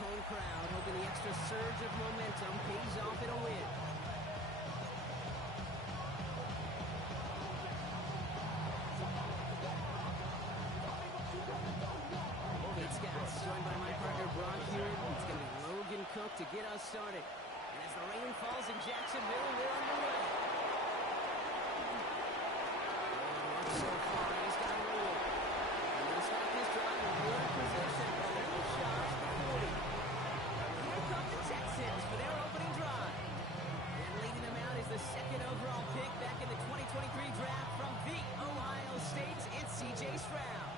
home crowd, hoping the extra surge of momentum pays off in a win. Okay, Scouts, joined by my partner Brock Hewitt. It's going to be Logan Cook to get us started. And as the rain falls in Jacksonville, we're underway. So far, he's got a roll. And he'll start this drive in good position. A little shy at the 40. Here come the Texans for their opening drive. And leading them out is the second overall pick back in the 2023 draft from the Ohio State. It's C.J. Stroud.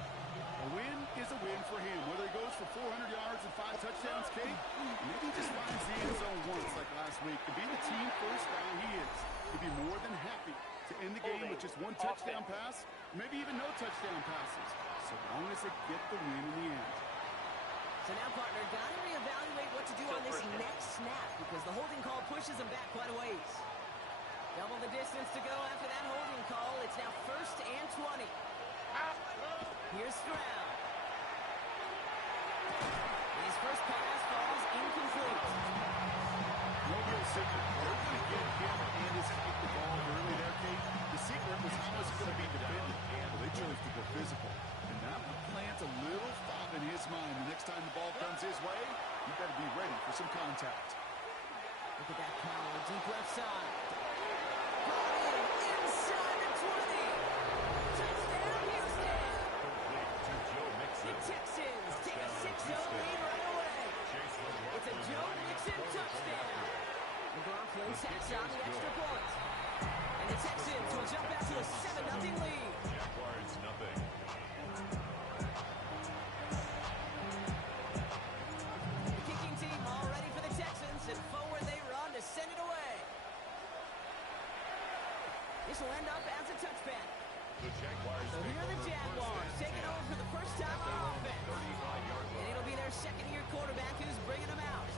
A win is a win for him. Whether he goes for 400 yards and 5 touchdowns, Kate, maybe he just finds the end zone once like last week. To be the team first guy he is, to be more than happy to end the game with just 1 touchdown pass, maybe even no touchdown passes, so long as they get the win in the end. So now, partner, got to reevaluate what to do on this next snap because the holding call pushes them back quite a ways. Double the distance to go after that holding call. It's now 1st and 20. Here's Stroud. His first pass falls incomplete. No real secret. They're going to get him and his feet the ball early there, Kate. The secret was how was it going to be defended. Well, they chose to go physical. And that would plant a little thought in his mind. The next time the ball comes his way, you better be ready for some contact. Look at that power. Deep left side. Brought in inside the 20. Touchdown, Houston. The Texans take a 6-0 lead right away. It's a Joe Mixon touchdown. McLaughlin tacks on the extra point. And the Texans will jump out to a 7-0 lead. Jaguars, nothing. The kicking team all ready for the Texans, and forward they run to send it away. This will end up as a touchback. The Jaguars. So here are the Jaguars taking over for the first time on offense. And it'll be their second-year quarterback who's bringing them out.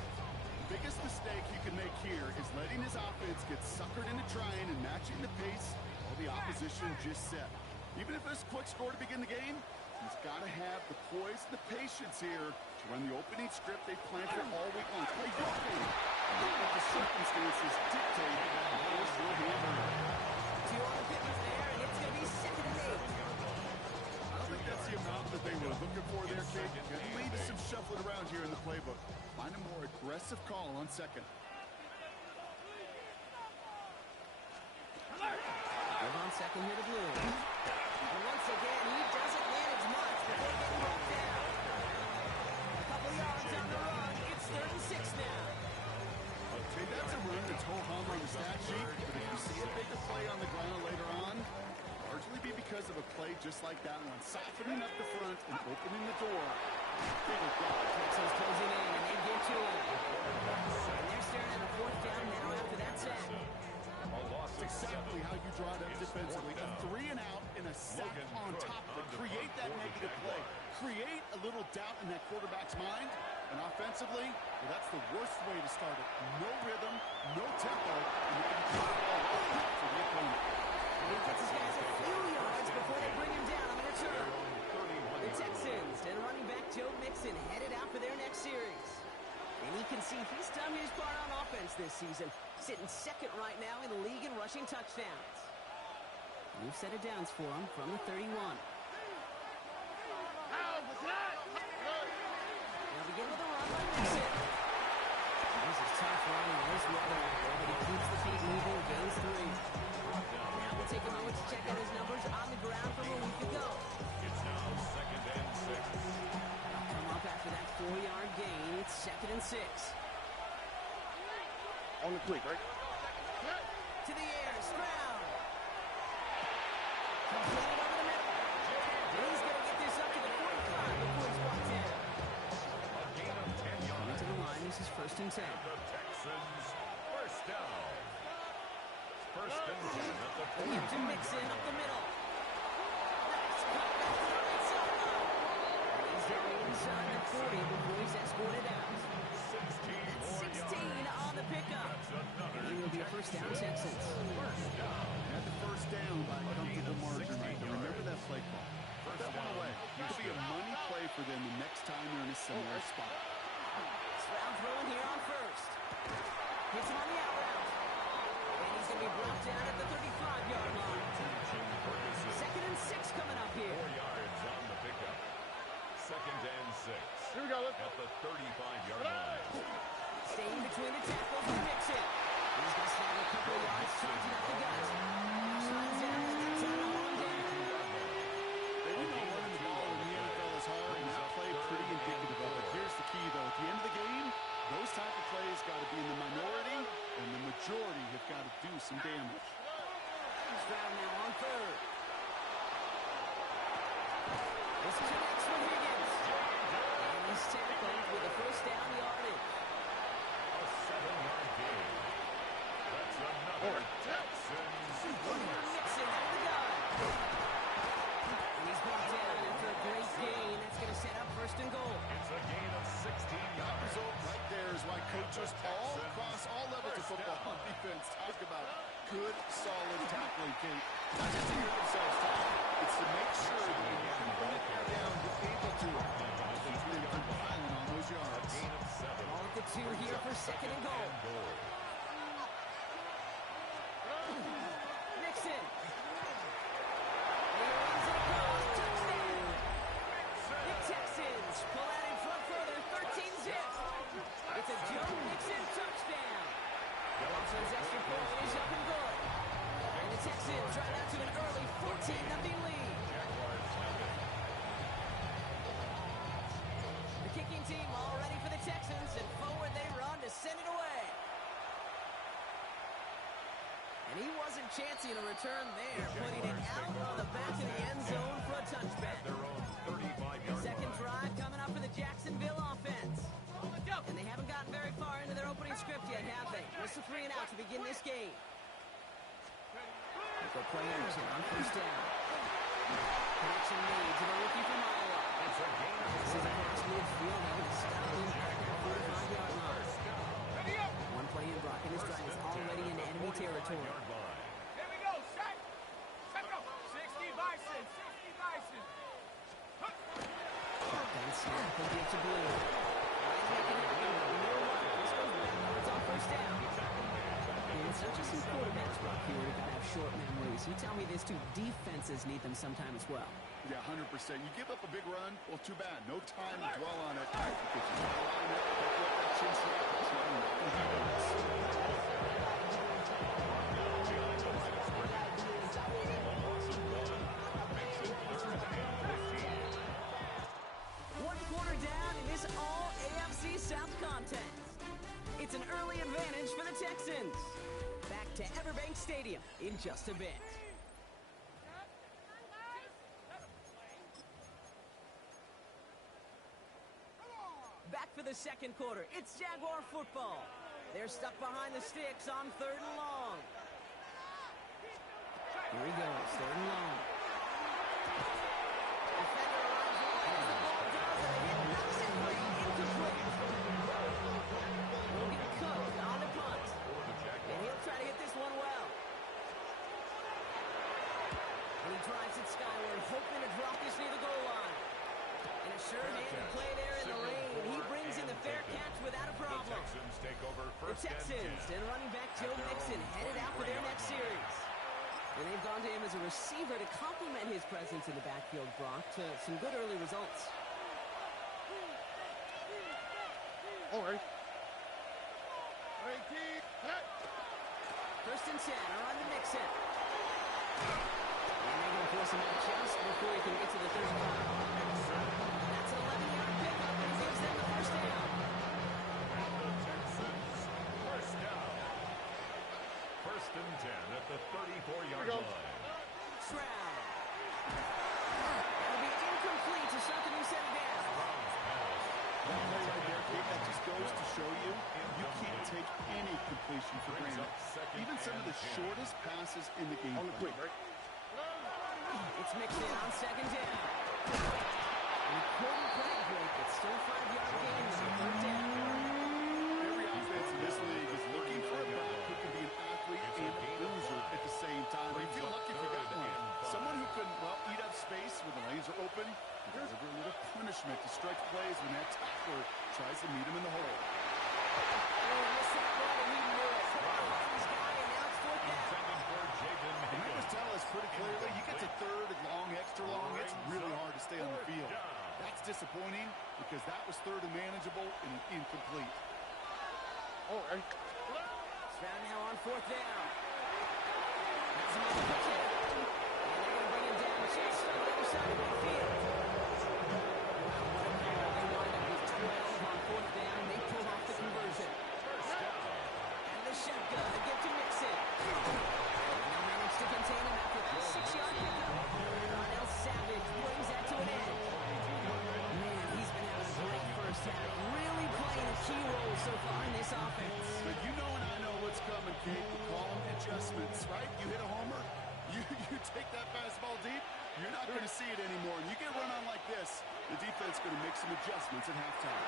The biggest mistake you can make here is letting his offense get suckered into trying and matching the pace while the opposition just set. Even if it's a quick score to begin the game, he's got to have the poise and the patience here to run the opening script they planned for all week long. Play your game. Look what the circumstances dictate. The force will handle it. 2 on the pickers there, and it's going to be 2nd and 8. I don't think that's the amount that they were looking for there, Kate. Going to lead to some shuffling around here in the playbook. Find a more aggressive call on 2nd. Live on 2nd here to Blue. And once again, he doesn't manage much before getting brought down. A couple yards on the run. It's 3rd and 6 now. Okay, that's a run that's ho-hum on the stat sheet, but if you see a bigger play on the ground later on, largely be because of a play just like that one, softening up the front and opening the door. Bigger play. Texans closing in, and they get to it. And they're staring at a 4th down now after that sack. That's exactly how you draw it up defensively. A 3 and out and a sack on top of it. Create that negative play. Create a little doubt in that quarterback's mind. And offensively, well, that's the worst way to start it. No rhythm, no tempo, and you can throw the ball right for the opponent. And he gets his guys a few yards before they bring him down on the return. The Texans and running back Joe Mixon headed out for their next series. And you can see he's done his part on offense this season, sitting 2nd right now in the league in rushing touchdowns. New set of downs for him from the 31. They'll begin with a run by Mixon. This is tough running in this weather, but he keeps the feet moving, gains 3. Now we'll take a moment to check out his numbers on the ground from a week ago. It's now 2nd and 6. Come up after that 4-yard gain. It's 2nd and 6. On the cleat, right? To the air, Stroud. Completed over the middle. He's going to get this up to the 45 before he's brought down. A gain of 10 yards. Into the line, this is 1st and 10. The Texans, 1st down. 1st and 10 at the Here to Mixon up the middle. Nice cut back to the right sideline. He's down inside the 40 before he's escorted out. 16 on the pickup. And he will be a 1st down, Texans. Had the 1st down by a comfortable margin right there. Remember that play call. Put that one away. It could be a money play for them the next time they're in a similar spot. Gets him on the out route. And he's going to be brought down at the 35-yard line. Second and 6 coming up here. 4 yards on the pickup. Second and 6. Here we go. At the 35-yard line. Staying between the tackles and Mixon. He's going to snag a couple of yards, charging up the gut. Runs down at the 10 to hold him down. They do know running the ball in the NFL is hard, and that play pretty indicative of it. Here's the key, though. At the end of the game, those type of plays got to be in the minority, and the majority have got to do some damage. Stroud now on third. This connects with Higgins. And he's tackled with a first down yardage. A 7-yard gain. That's another Texans. Mixon out of the gun. And he's brought down after a great gain. That's going to set up first and goal. It's a gain of 16 That yards. result right there is why coaches all across all levels of football on defense talk about good, solid tackling, Kate. Not just to hear themselves talk. It's to make sure that when you can bring it down, you're able to be violent on those yards. Gain of 7. Ball at the 2 here for second and goal. Mixon. He runs it across. Touchdown. The Texans pull out in front further. 13 zip. It's a Joe Mixon touchdown. Watson's extra point is up and good. And the Texans drive out to an early 14-0 lead. Jaguars have it. The kicking team all ready for the Texans, and forward they run to send it away. And he wasn't chancing a return there, putting it out on the back of the end zone for a touchback. Their own 35-yard Second line. drive coming up for the Jacksonville offense. And they haven't gotten very far into their opening script yet, have they? Just a 3 and out to begin this game. They play action on first down. Connection made to the rookie from Iowa. It's a gain of This is across midfield, having to stop him at that 45-yard line. One play in block, and this drive is already into enemy territory. 40-yard line. Here we go. Set. Set go. 60 Bison. 60 Bison. Shotgun snap and get to blue. Right back in it. No luck. This goes backwards on first down. And it's not just some quarterbacks, Rock, here who got to have short memories. You tell me this too, defenses need them sometime as well. Yeah, 100%. You give up a big run, well, too bad. No time to dwell on it. Because you got to line up, pick up that chin strap, and try and knock them down. One quarter down in this all-AFC South contest. It's an early advantage for the Texans. Back to Everbank Stadium in just a bit. Back for the second quarter. It's Jaguar football. They're stuck behind the sticks on third and long. Here he goes, third and long. Defender arrives right as the ball does, and a hit knocks it free. Incomplete. Logan Cook on the punt. And he'll try to hit this one well. And he drives it skyward, hoping to drop this near the goal line. And a sure-handed play there in the rain. He brings in the fair catch without a problem. The Texans take over The first Texans and running back Joe Mixon headed out for their next series. And they've gone to him as a receiver to complement his presence in the backfield, Brock, to some good early results. All right. First and 10, on to Mixon. And they're going to force him out just before he can get to the 35. That's an 11-yard pickup, and he gives them the first down. First down. First and 10 at the 34-yard line. Stroud. That'll be incomplete to something who set it down. That play right there, Kate, that just goes to show you, you can't take any completion for granted. Even some of the shortest passes in the game. It's Mixon on second down. And he couldn't put it great, but still 5-yard gain on third down. Every offense in this league is looking for a back who can be an athlete and a bruiser at the same time. You feel lucky if you got one. Someone who can, well, eat up space when the lanes are open. There's a little punishment to strike plays when that tackler tries to meet him in the hole. Oh, he missed that one, and he knew it. disappointing because that was third and manageable and incomplete. Stroud now on fourth down. That's another pitch in. And they're going to bring him down just on the other side of midfield. Wow, what a call. They wind up with 12 on fourth down. They pull off the conversion. First down. And the shotgun to give to Mixon. And they manage to contain him after that 6-yard pickup. Darnell Savage brings that to an end. Man, he's been having a great first half. Really playing a key role so far in this offense. But you know and I know what's coming, Kate. We call them adjustments, right? You hit a homer, you take that fastball deep, you're not going to see it anymore. And you get run on like this, the defense is going to make some adjustments at halftime.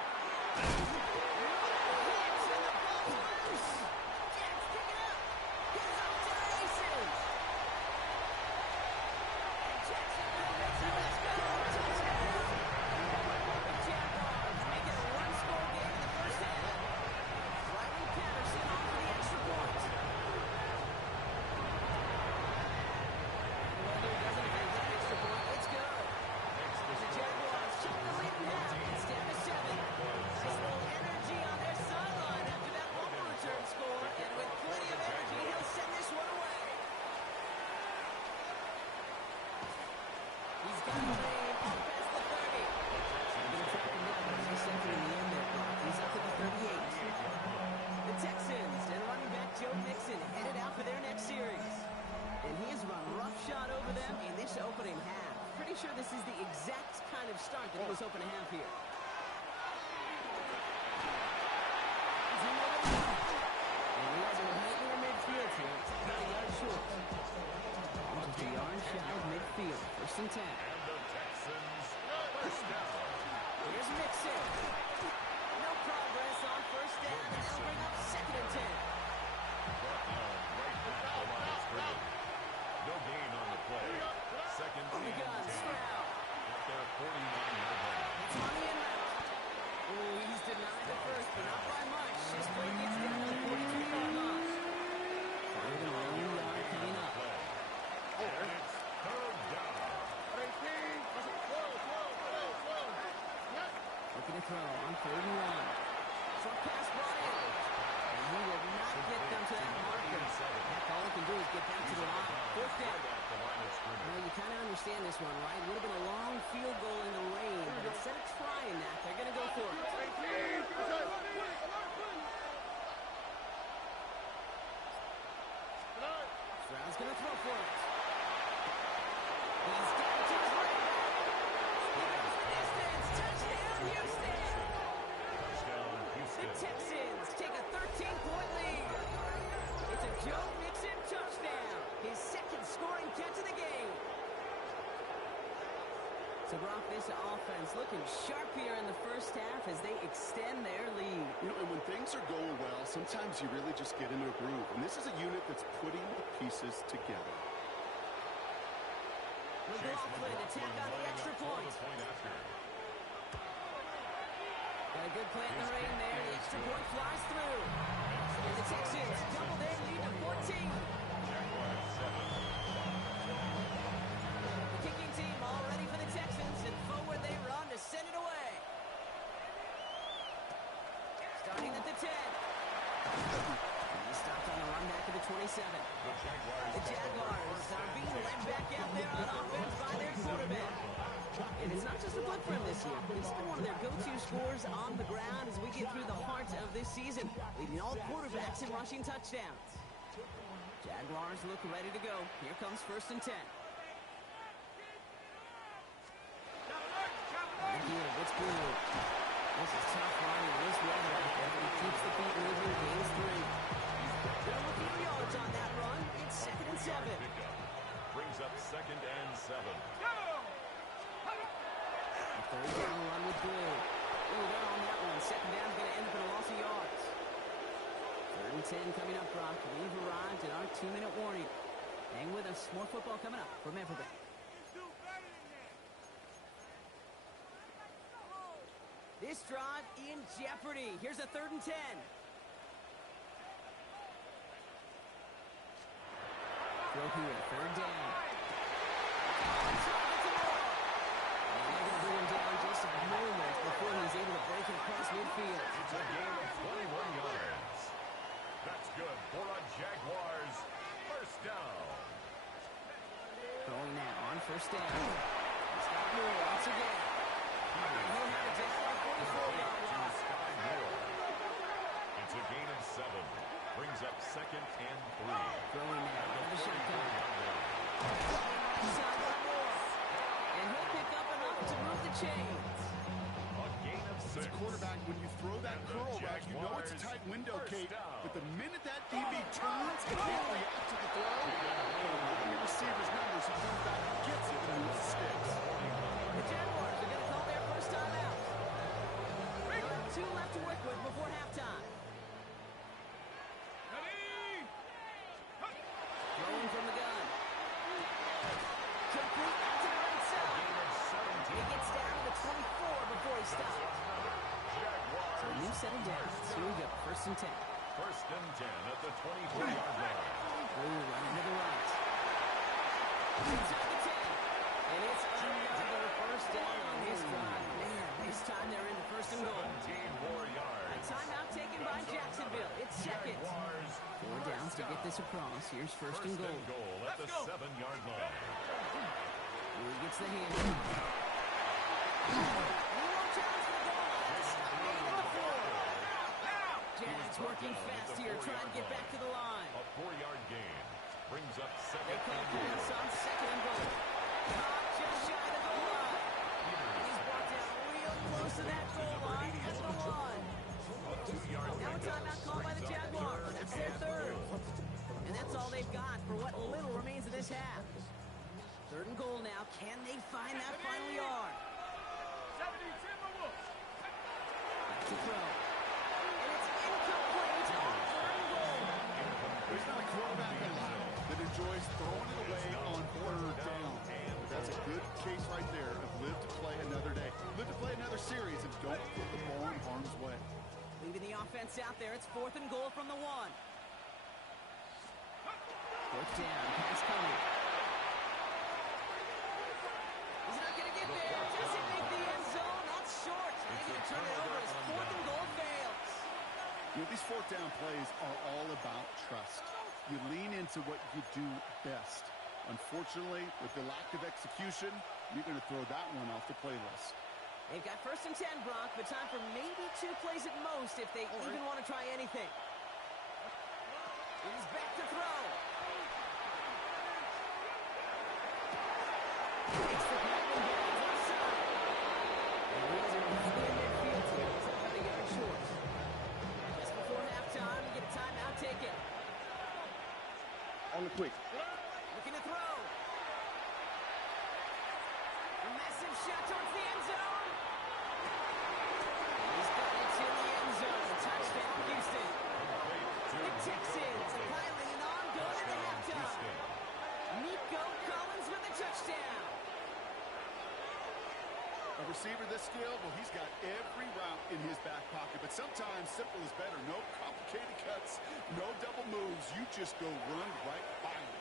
Opening half. Pretty sure this is the exact kind of start that he was hoping to have here. And he has him right near midfield here. It's about a yard short. Just a yard shy of midfield. First and 10. And the Texans, first down. Here's Mixon. No progress on first down, and they'll bring up second and 10. Brought down right back the line of scrimmage. No gain on the play. Second On the and gun, 10. Stroud. At their 49-yard line. It's money in route. Oh, he's denied the first, but not by much. His play gets down to the 42-yard line. Third and 1 yard coming up. And it's third down. Looking to throw on third and 1. Short pass brought in. And he will not get them to that marker. Heck, all he can do is get back to the line. Fourth down. The line of scrimmage. Well, you kind of understand this one, right? Would have been a long field goal in the rain, but instead of trying that, they're going to go for it. Stroud's going to throw for it. He's got it to his right back. He goes the distance. Touchdown, Houston. Touchdown, The Houston. Texans take a 13-point lead. It's a Joe Mixon touchdown. His second scoring catch of the game. So, Brock, this offense looking sharp here in the first half as they extend their lead. You know, and when things are going well, sometimes you really just get into a groove. And this is a unit that's putting the pieces together. McLaughlin to tack on the extra point. Got a good play in the rain there. The extra point flies through. And the Texans double their lead to 14. The kicking team all ready for the Texans, and forward they run to send it away. Starting at the 10. He stopped on the run back to the 27. The Jaguars are being led back out there on offense by their quarterback. And it's not just a fluke for him this year. He's been one of their go-to scorers on the ground as we get through the heart of this season, leading all quarterbacks in rushing touchdowns. Jaguars look ready to go. Here comes first and 10. Again, it's blue. This is tough running in this weather. He keeps the feet moving, gains 3. They'll look for yards on that run. It's second and 7. Brings up second and 7. Third down run with Blue. Ooh, they're on that one. Second down's going to end up in a loss of yards. Third and 10 coming up, Brock. We've arrived at our 2-minute warning. Hang with us. More football coming up from Everbank. This drive in jeopardy. Here's a third and 10. Throw here. Third down. And they're going to bring him down just a moment field. It's a gain of 21 yards. That's good for a Jaguars first down. Throwing now on first down. He's got Moore once again. And he'll have it down at 44-yard line. Sky Moore. It's a gain of 7. Brings up 2nd and 3. Throwing now on the shotgun. And he'll pick up enough to move the chains. A gain of 6. As a quarterback, when you throw that curl route, you know it's a tight window, Kate. But the minute that DB turns and can't react to the throw, your receiver's numbers, he comes back and gets it and moves the sticks. The Jaguars are going to call their first time out. They'll have 2 left to work with before halftime. Throwing from the gun. Complete out to the right side. He gets down to the 24 before he stops. So a new set of downs. Here we go. First and 10. First and 10 at the 23-yard line. Ooh, running to the right. Inside the 10. And it's another first down on this drive. Man, this time they're into first and goal. 17 more A yards. timeout taken by Jacksonville. It's seconds. Jaguars 4 downs to get this across. Here's first and goal. at the 7-yard line. He gets the hand. He won't challenge for the goal line. Stop making the floor. Jags working fast here, trying to get back to the line. A 4-yard gain. Brings up They 2nd call and for this on second and goal. Caught just shy of the goal line. He's brought down real close to that goal line at the 1. Now a timeout called by the Jaguars. That's their third. And that's all they've got for what little remains of this half. Third and goal now. Can they find that final yard? Back to throw. And it's incomplete on third and goal. There's not a quarterback alive that enjoys throwing it away on 3rd down. But that's a good case right there of live to play another day. Live to play another series and don't put the ball in harm's way. Leaving the offense out there. It's 4th and goal from the 1. 4th down. Pass coming. He's not going to get there. Does it make the end zone? That's short. They're going to turn it over as 4th and goal fails. You know, these 4th down plays are all about trust. You lean into what you do best. Unfortunately, with the lack of execution, you're going to throw that one off the playlist. They've got first and 10, Brock, but time for maybe 2 plays at most if they even want to try anything. He's back to throw. Takes the grab and goes outside. And he's in midfield here. It's not going to get it short. Just before halftime, we get a timeout taken. On the quick. Looking to throw. A massive shot towards the end zone. He's got it to the end zone. Touchdown, Houston. The Texans piling on, going into halftime. Nico Collins with a touchdown. A receiver this skilled, well, he's got every route in his back pocket. But sometimes simple is better. No complicated cuts, no double moves. You just go run right by him.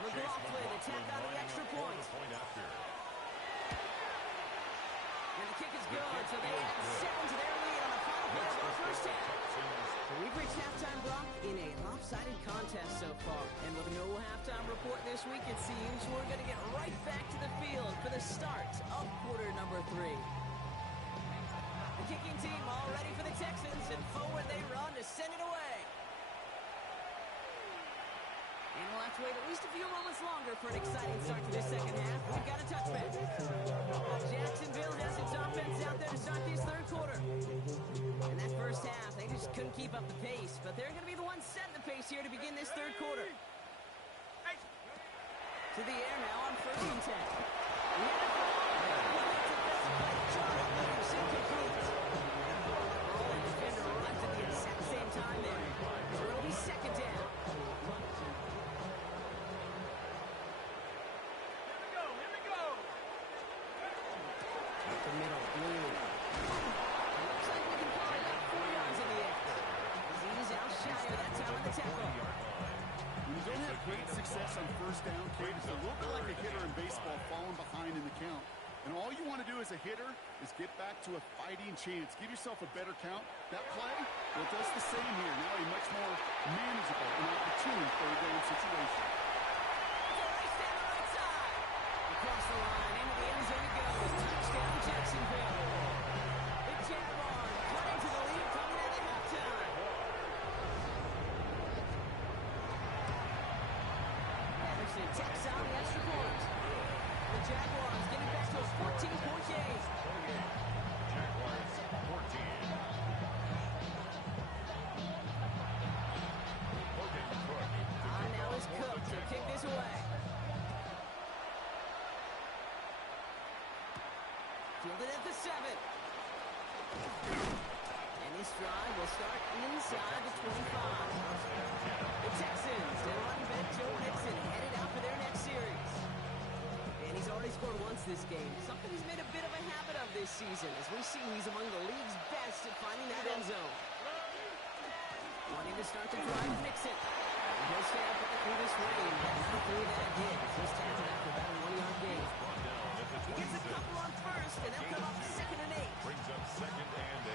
McLaughlin attack on the extra point. And the kick is good, so they add 7 to their lead on the final play of our first half. So we've reached halftime, Brock, in a lopsided contest so far. And with no halftime report this week, it seems we're going to get right back to the field for the start of quarter number 3. The kicking team all ready for the Texans, and forward they run to send it away. And we'll have to wait at least a few moments longer for an exciting start to this second half. We've got a touchback. Jacksonville has its offense out there to start this third quarter. In that first half, they just couldn't keep up the pace, but they're going to be the ones setting the pace here to begin this third quarter. To the air now on first and 10. The defender left at the exact same time there. So it'll be second down. The middle, blue. Looks like we can call it like 4 yards in the air. He's out shy of that time on the tackle. When you don't have great success on 1st hitter is get back to a fighting chance. Give yourself a better count. That play, well, it does the same here. Now a much more manageable and opportune third-down situation. It's a race down the right side. Across the line, into the end zone it goes. Touchdown, Jacksonville. The Jaguars run into the lead coming out at halftime. Anderson takes on the extra point. The Jaguars getting back to a 14-point game. Jaguars 14. Now is Cook to kick this away. Fielded at the 7. And this drive will start inside the 25. The Texans, their running back Joe Mixon, headed out for their next series. And he's already scored once this game, something he's made a bit of a habit of this season. As we see, he's among the league's best at finding that end zone. Wanting to start the drive, Mixon. He'll stay up through this rain, but not through that hit. Just tackled after about a 1-yard gain. He gets a couple on first, and they'll come up 2nd and 8. Brings up 2nd and 8.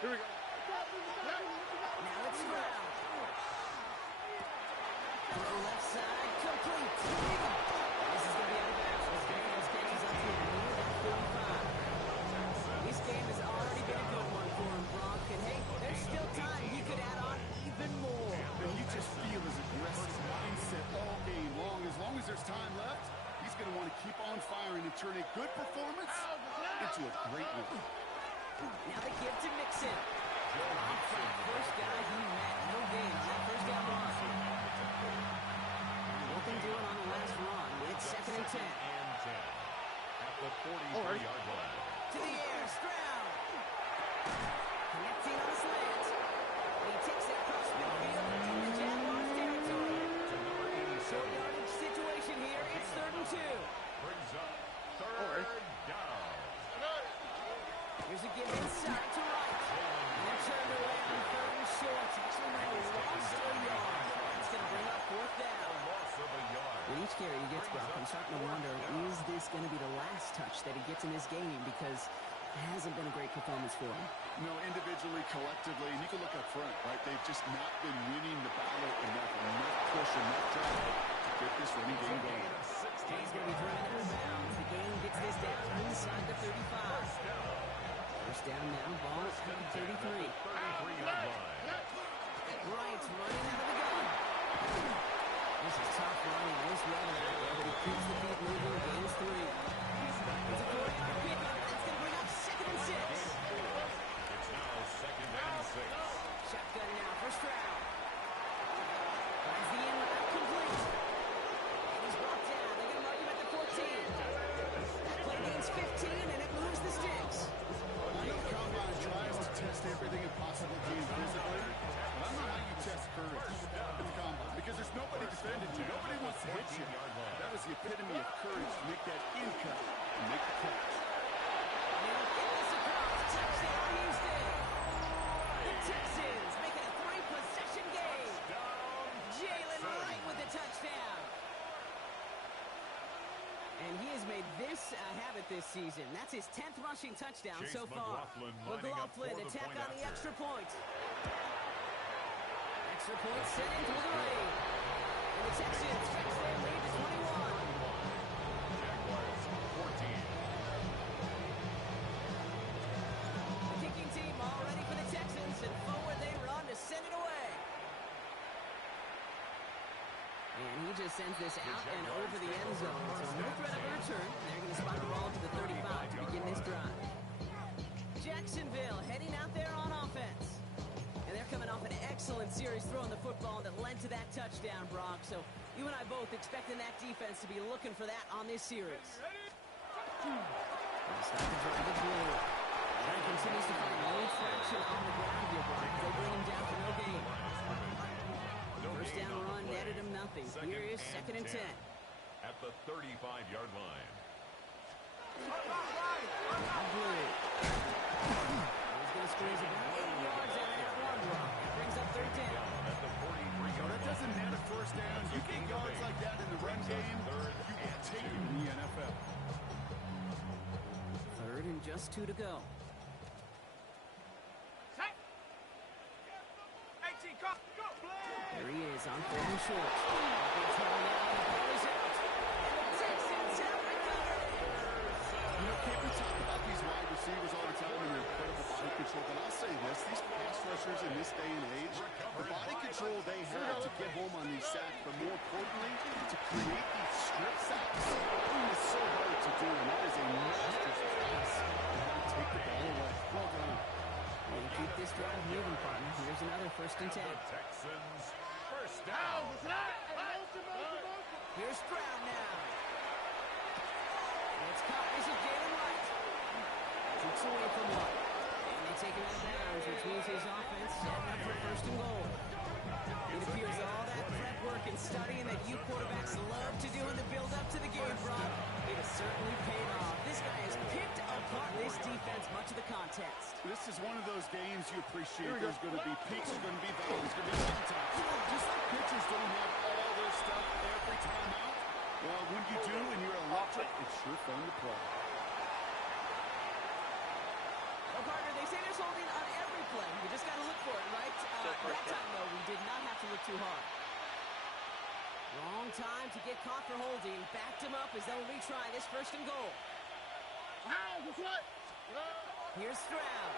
Here we go. Now it's Stroud. Throw left side, complete. This is going to be out of bounds. This defense catches up to him near that 45. This game has already been a good one for him, Brock. And hey, there's still time. He could add on even more. And you just feel his aggressive mindset all game long. As long as there's time left, he's going to want to keep on firing and turn a good performance into a great one. Now the give to Mixon. First guy he met. No gain on that first down run. Nothing doing on the last run. It's 2nd and 10. At the 43-yard line. To the air, Stroud. Connecting on a slant. And he takes it across midfield in the Jaguars territory. Short yardage situation here. It's 3rd and 2. Brings up 3rd down. Here's a give inside to right. And they're turned away on 3rd and short. Actually, no, lost a yard. That's going to bring up 4th down. Loss of a yard. With each carry he gets, Brock, I'm starting to wonder, is this going to be the last touch that he gets in this game? Because it hasn't been a great performance for him. No, individually, collectively, and you can look up front, right? They've just not been winning the battle enough push, enough drive to get this running game going. He's going to be driven out of bounds. The game gets this down inside the 35. First down now, ball at the 33. 33-yard line. Wright's running out of the gun. This is tough running this weather out there, but he keeps the feet moving, gains 3. It's a 4-yard pickup. It's going to bring up 2nd and 6. It's now 2nd and 6. Shotgun now for Stroud. Finds the in route complete. And he's brought down. They're going to mark him at the 14. That play gains 15, and it moves the sticks. I know the combine tries to test everything it possibly can physically, but I don't know how you test courage at the combine because there's nobody defending you. Nobody wants to hit you. That was the epitome of courage to make that in cut and make the catch. And get this across. Touchdown, Houston. The Texans make it a 3-possession game. Jalen Wright with the touchdown. And he has made this a habit this season. That's his 10th rushing touchdown Chase so far. McLaughlin attack on the after. extra point. Extra point sent in through the rain. And the Texans stretch their lead to 21. Jaguars 14. The kicking team all ready for the Texans, and forward they run to send it away. And he just sends this out and over the end zone. So no threat of a return. They're going to spot the ball to the 35 to begin this drive. Jacksonville heading out there on offense. And they're coming off an excellent series throwing the football that led to that touchdown, Brock. So you and I both expecting that defense to be looking for that on this series. Start to drive the blue. And he continues to find no traction on the ground here, Brock. They bring him down for no gain. First down run netted him nothing. Here is 2nd and 10. At the 35-yard line. Blue. He's going to squeeze about 8 yards out of that run block. That brings up 3rd down. At the 43-yard That line. doesn't net a first down. You get yards like that in the run game, you will just 2 to go. Set. 18, go. There he is on 4th and short. Big trouble now, and the ball is out. And the Texans have recovered it. You know, can't we talk about these wide receivers all the time and their incredible body control? But I'll say this, these pass rushers in this day and age, the body control they have to get home on these sacks, but more importantly, to create these strip sacks. It is so hard to do, and that is a master's class on how to take the ball away. Well done. And keep this drive moving, partner. Here's another 1st and 10. The Texans first down. Here's Stroud now. It's caught. Is it Jalen White? 6 away from one. And they take him out of bounds, which means his offense setting up for 1st and goal. It appears all that prep work and studying that you quarterbacks love to do in the build-up to the game, Brock, it has certainly paid off. This guy has picked apart this defense much of the contest. This is one of those games you appreciate. There's going to be peaks, there's going to be valleys, there's going to be mountaintops. You know, just like pitchers don't have all their stuff every time out, well, when you do and you're electric, it's sure fun to play. Well, partner, they say there's holding on every play. You just got to look for it, right? That time, though, we did not have to look too hard. Wrong time to get caught for holding. Backed him up as they'll retry this 1st and goal. Here's Stroud.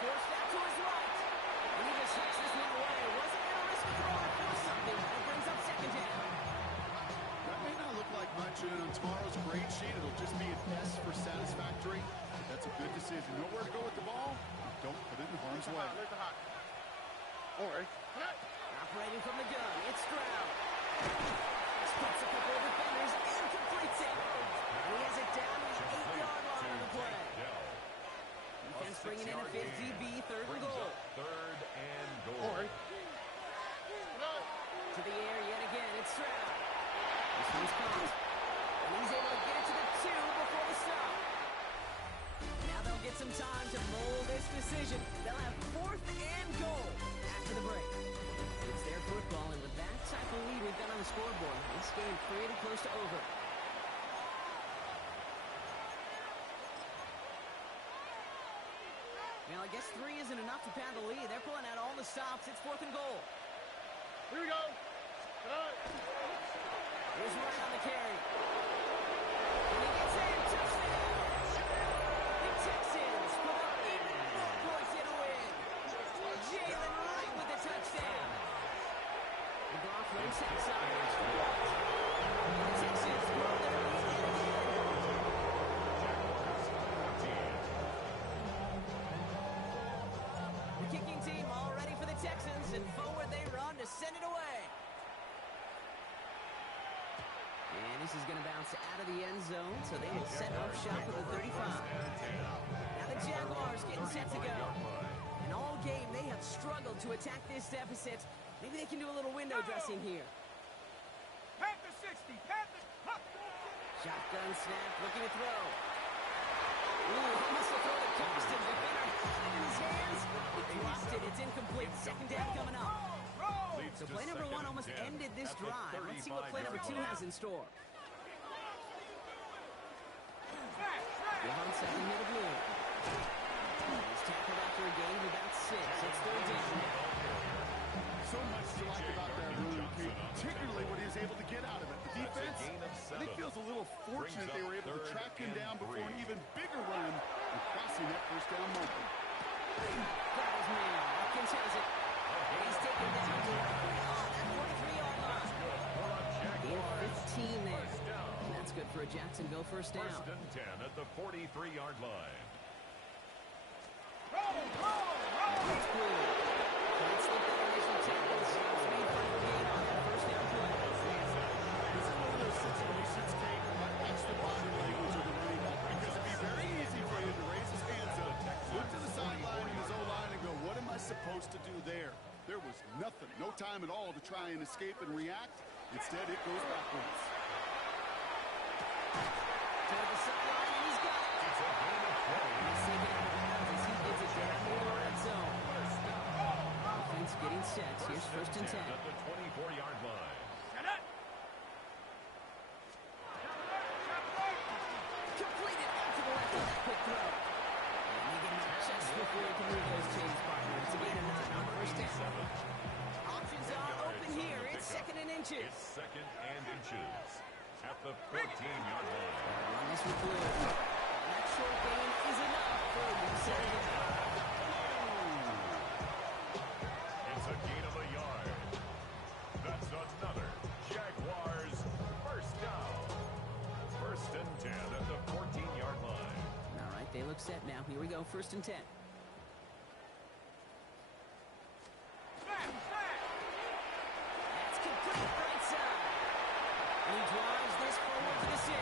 Forced out to his right. And he just hits this one away. Wasn't going to risk a throw or force something. That brings up 2nd down. That may not look like much on tomorrow's grade sheet. It'll just be an S for satisfactory. That's a good decision. Know where to go with the ball? Don't put it in harm's way. Operating from the gun, it's Stroud. Splits a couple of defenders and completes it. And he has it down to the 8-yard line on the play. Defense bringing in a 5th DB, 3rd and goal. 3rd and goal. To the air yet again, it's Stroud. This one's caught. And he's able to get it to the 2 before the stop. Now they'll get some time to mold this decision. They'll have 4th and goal after the break. It's their football, and with that type of lead we've got on the scoreboard, this game pretty close to over. Well, I guess 3 isn't enough to pad the lead. They're pulling out all the stops. It's 4th and goal. Here we go. Here's Wright on the carry. And he gets in. Touchdown. The Texans put up even more points in a win. Jalen Wright with the touchdown. The Broncos have signed. The Texans grow their lead yet again. The kicking team all ready for the Texans, and forward they run to send it away. And this is going to bounce out of the end zone, so they will set up shop at the 35. Now the Jaguars getting set to go. And all game, they have struggled to attack this deficit. Maybe they can do a little window dressing here. Panther 60. Panther. Shotgun snap, looking to throw. Ooh, he must have thrown the Costin defender in his hands. He dropped it. It's incomplete. 2nd down coming up. So play number 1 almost ended this drive. Let's see what play number 2 has in store. Johan 2nd hit of blue. He's tackled after a gain of about 6. It's 3rd down. So much to like about that run, particularly what he was able to get out of it. The defense, I think, feels a little fortunate they were able to track him down before an even bigger run and crossing that 1st down marker. Got his man. Watkins has it. He's taken down directly on that 43-yard line. Gain 15 there. And that's good for a Jacksonville 1st down. 1st and 10 at the 43-yard line. It's blue. Can't slip that initial tackle. Stops me from the gain on that 1st down play. This is one of those situations, Kate, watch the body language of the running back, because it'd be very easy for him to raise his hands up, look to the sideline in his O-line and go, what am I supposed to do there? There was nothing, no time at all to try and escape and react. Instead, it goes backwards. To the sideline, and he's got it. He's taken out of bounds as he gets it down to the red zone. Offense getting set. Here's 1st and 10. At the 24-yard line. Completed out to the inches. It's 2nd and inches at the 14-yard line. Run this with blue. That short gain is enough for a second down. It's a gain of a yard. That's another Jaguars first down. 1st and 10 at the 14-yard line. All right, they look set now. Here we go, 1st and 10. That's complete right side. And he drives this forward to the 6.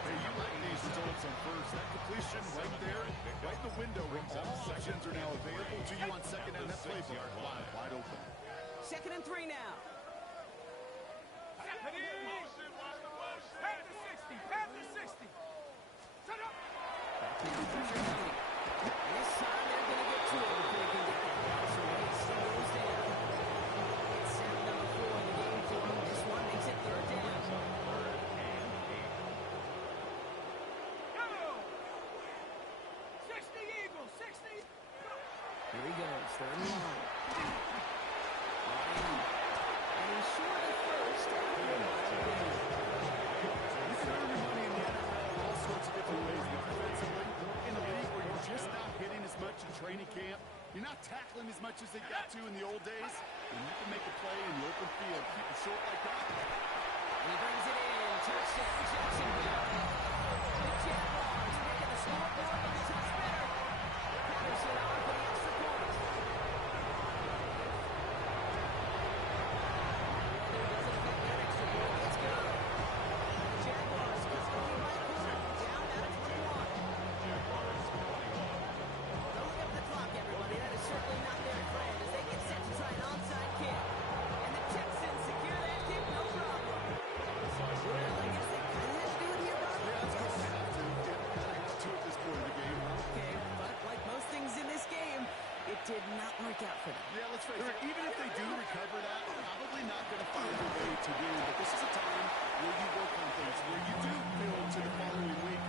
Hey, you like these results on first. That completion right there, right in the window where all options are now available to you on 2nd and that playbook. Wide open. 2nd and 3 now. Past the 60. Past the 60. Shut up. Back now, pressure coming. And this time they're going to get to it before they can get that pass away. Still goes down. It's sack number 4 in the game for him. This one makes it 3rd down. Go. 60 Eagles. 60. Here he goes, 3rd and long. And he's short at first after a mile gain. You can earn your money in the NFL all sorts of different ways. Offensively, in a league where you're just not hitting as much in training camp, you're not tackling as much as they got to in the old days, and you can make a play in the open field, keep it short like that. And he brings it in. Touchdown, Jacksonville. The Jaguars making the scoreboard look a touch better. Patterson on for the extra point. Weather doesn't affect that extra point. It's good. The Jaguars cut the lead by 1, down now to 21. Don't look up the clock, everybody. That is certainly not their friend as they get set to try an onside kick. And the Texans secure that kick, no problem. Well, I guess they kind of had to do it here, Bobby. Yeah, it's going to have to. Have to at this point in the game. Okay, but like most things in this game, it did not work out for them. Yeah, let's face it, even if they do recover that, probably not going to find a way to win. But this is a time where you work on things, where you do build to the following week.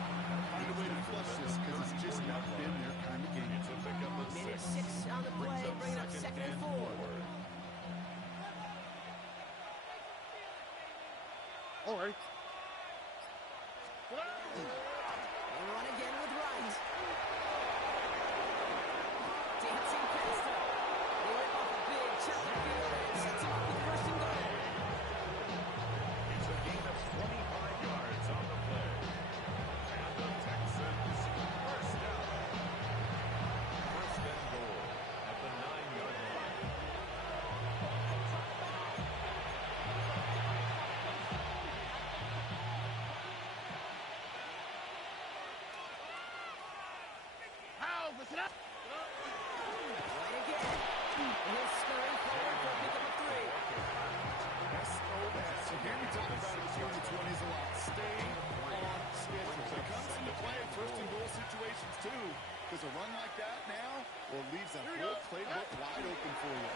Find a way to flush this because it's just not been their kind of game. It's a pickup of 6. Minute 6 on the play, bring it up 2nd and 4. All right. They run again with Wright. Dancing past him. They rip off a big chunk of field and sets him up with 1st and goal. It's a gain of 25 yards on the play. And the Texans first down. 1st and goal at the 9-yard line. Right again. He'll scurry forward for a pickup of 3. SOS. You hear me talk about it here in the 20s a lot. Stay on schedule. It comes into play in 1st and goal situations too. Because a run like that now, well, leaves that whole playbook wide open for you.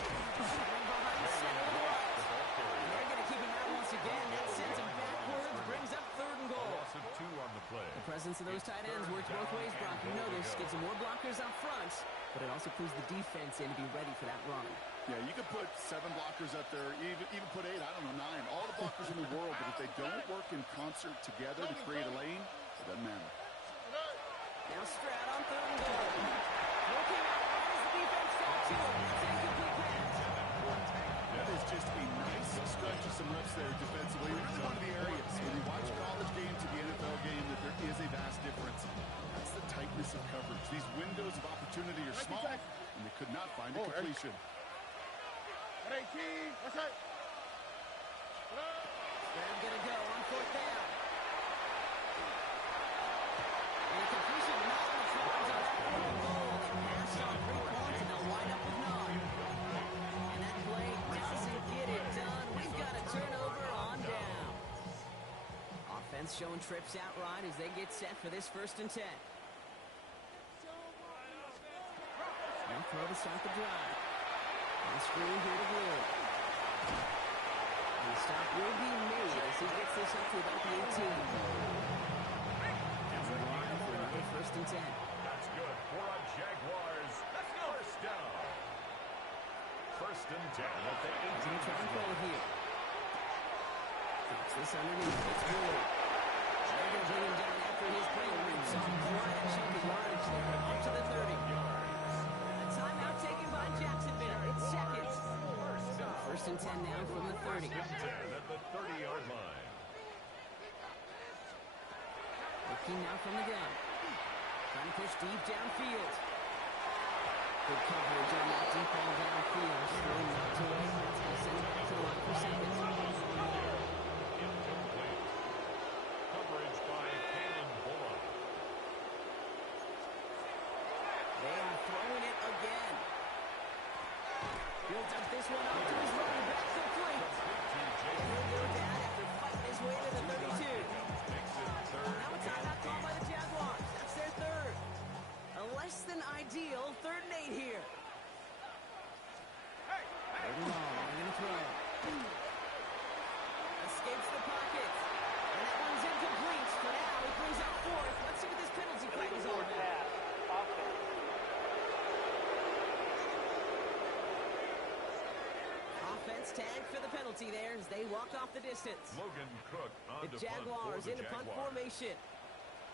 From behind center with Wright. They're going to keep him out once again. That sends him backwards, brings up 3rd and goal. Loss of 2 on the play. The presence of those tight ends works both ways, Brock. You know this. Gives them more blockers up front, but it also clues the defense in to be ready for that run. Yeah, you could put 7 blockers up there, even put 8, I don't know, 9. All the blockers in the world, but if they don't work in concert together to create a lane, it doesn't matter. Now Stroud on 3rd and goal. Looking out as the defense fell to him. It's an incomplete pass. That is just a nice stretch of some reps there defensively. Really one of the areas when you watch a college game to the NFL game that there is a vast difference. That's the tightness of coverage. These windows of opportunity are small, and they could not find a completion. They're going to go on 4th down. And a completion not on the cards on that 4th and goal. They pass on 3 points, and they'll wind up with 9. And that play doesn't get it done. We've got a turnover on down. Offense showing trips out right as they get set for this 1st and 10. Now throw to start the drive. On the screen here to Blue. And the stop will be made as he gets this up to about the 18. And we're line for another 1st and 10. That's good for a Jaguars. First down. 1st First and 10 at the He's going to try and 18. throw it here. Drops this underneath. It's good. They're going to bring him down after his play. Rips off quite a chunk of yardage there. Up to the 30. A timeout taken by Jacksonville. It's seconds. First and 10 now from the 30. First and 10 at the 30-yard line. Looking now from the gun. Trying to push deep downfield. Good coverage on that deep ball downfield. Throwing knocked away. That's going to send it back to the line for seconds. Incomplete. Coverage by Cannon Bullock. They are throwing it again. Builds up this one up to his running back, complete. And he'll go down after fighting his way to the 32. Makes it third. Now a timeout called by the Jaguars. That's their third. A less than ideal 3rd and 8 here. They're going to throw. Escapes the pocket. And that one's incomplete. For now, he brings up 4th. Let's see what this penalty flag is all about. Offense tagged for the penalty there as they walk off the distance. Logan Cook on The to punt for Jaguars the into punt Jaguars. formation.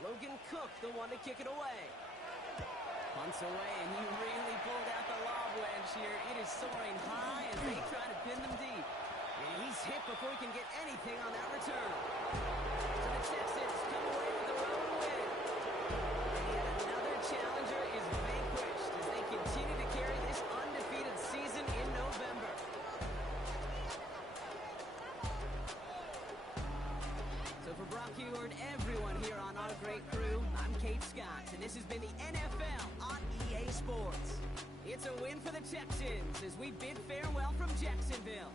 Logan Cook, the one to kick it away. Punts away, and he really pulled out the lob wedge here. It is soaring high as they try to pin them deep. And he's hit before he can get anything on that return. So the Texans come away with their own win. And yet another challenger is vanquished as they continue to carry this undefeated season in November. So for Brock Huard, everyone here on our great crew, I'm Kate Scott, and this has been the NFL on EA Sports. It's a win for the Texans as we bid farewell from Jacksonville.